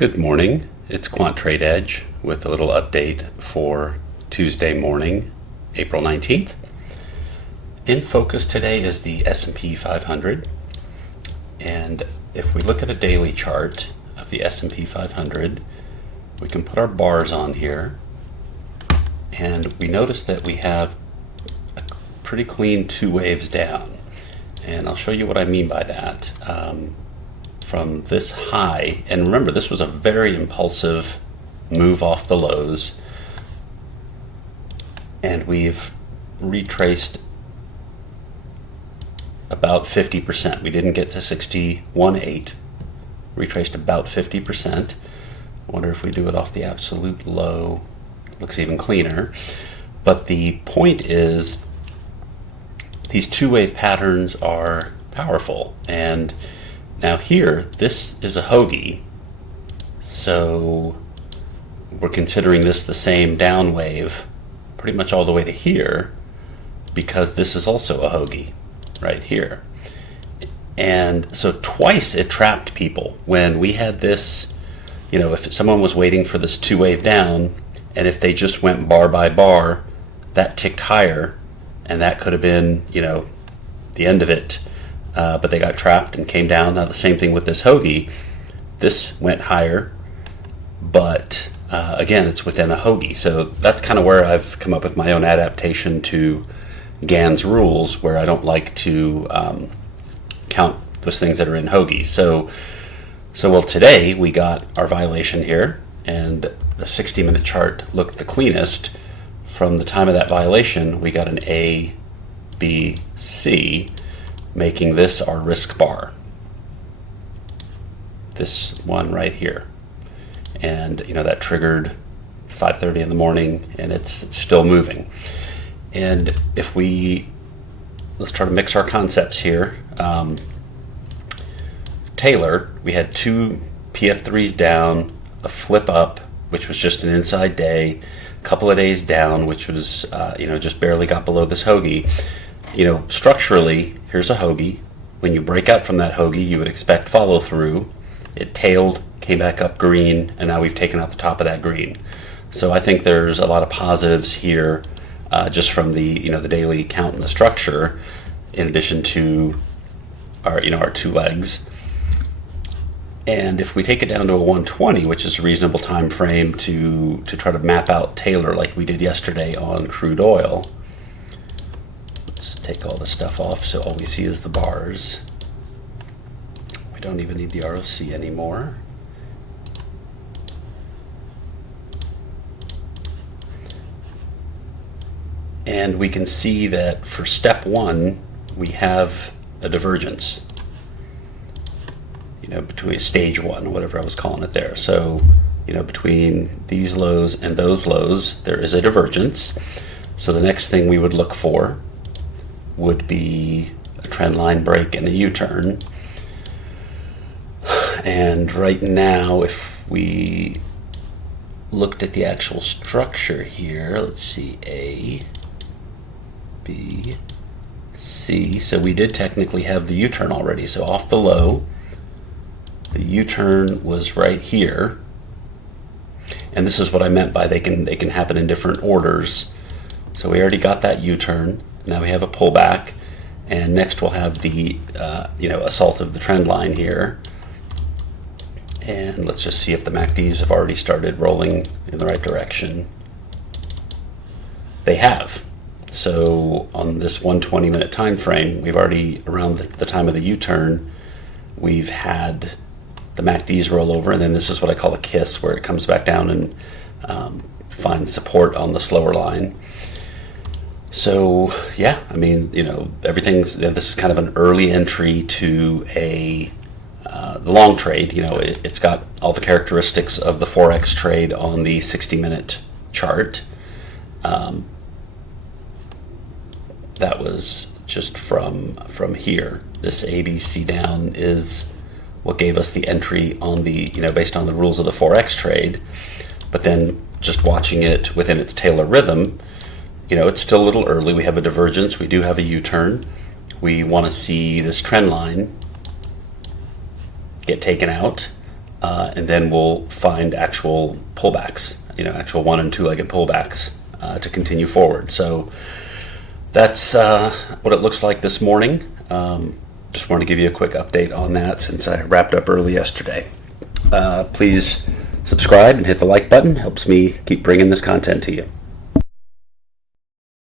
Good morning. It's Quant Trade Edge with a little update for Tuesday morning, April 19th. In focus today is the S&P 500. And if we look at a daily chart of the S&P 500, we can put our bars on here. And we notice that we have a pretty clean two waves down. And I'll show you what I mean by that. From this high, and remember this was a very impulsive move off the lows, and we've retraced about 50%. We didn't get to 61.8, retraced about 50%. I wonder if we do it off the absolute low, looks even cleaner. But the point is, these two-wave patterns are powerful, and now here, this is a hoagie, so we're considering this the same down wave pretty much all the way to here, because this is also a hoagie right here. And so twice it trapped people. When we had this, if someone was waiting for this two wave down, and if they just went bar by bar, that ticked higher, and that could have been, the end of it. But they got trapped and came down. Now the same thing with this hoagie. This went higher, but again, it's within a hoagie. So that's kind of where I've come up with my own adaptation to Gann's rules, where I don't like to count those things that are in hoagies. So today we got our violation here, and the 60-minute chart looked the cleanest. From the time of that violation, we got an A, B, C, making this our risk bar. This one right here. And that triggered 5:30 in the morning, and it's still moving. And if let's try to mix our concepts here. Taylor, we had two PF3s down, a flip up, which was just an inside day, a couple of days down, which was just barely got below this hoagie. Structurally, here's a hoagie. When you break out from that hoagie, you would expect follow through. It tailed, came back up green, and now we've taken out the top of that green. So I think there's a lot of positives here, just from the the daily count and the structure, in addition to our two legs. And if we take it down to a 120, which is a reasonable time frame to try to map out Taylor like we did yesterday on crude oil. Take all this stuff off so all we see is the bars. We don't even need the ROC anymore. And we can see that for step one, we have a divergence. Between stage one, whatever I was calling it there. So, between these lows and those lows, there is a divergence. So the next thing we would look for would be a trend line break and a U-turn. And right now, if we looked at the actual structure here, let's see, A, B, C. So we did technically have the U-turn already. So off the low, the U-turn was right here. And this is what I meant by they can happen in different orders. So we already got that U-turn. Now we have a pullback, and next we'll have the assault of the trend line here. And let's just see if the MACDs have already started rolling in the right direction. They have. So on this 120-minute time frame, we've already, around the time of the U-turn, we've had the MACDs roll over, and then this is what I call a kiss, where it comes back down and finds support on the slower line. So yeah, everything's, this is kind of an early entry to the long trade. It's got all the characteristics of the Forex trade on the 60-minute chart. That was just from here. This ABC down is what gave us the entry on the, based on the rules of the Forex trade. But then just watching it within its Taylor rhythm, it's still a little early. We have a divergence. We do have a U-turn. We want to see this trend line get taken out. and then we'll find actual pullbacks, actual 1 and 2-legged pullbacks to continue forward. So that's what it looks like this morning. Just want to give you a quick update on that since I wrapped up early yesterday. Please subscribe and hit the like button. Helps me keep bringing this content to you.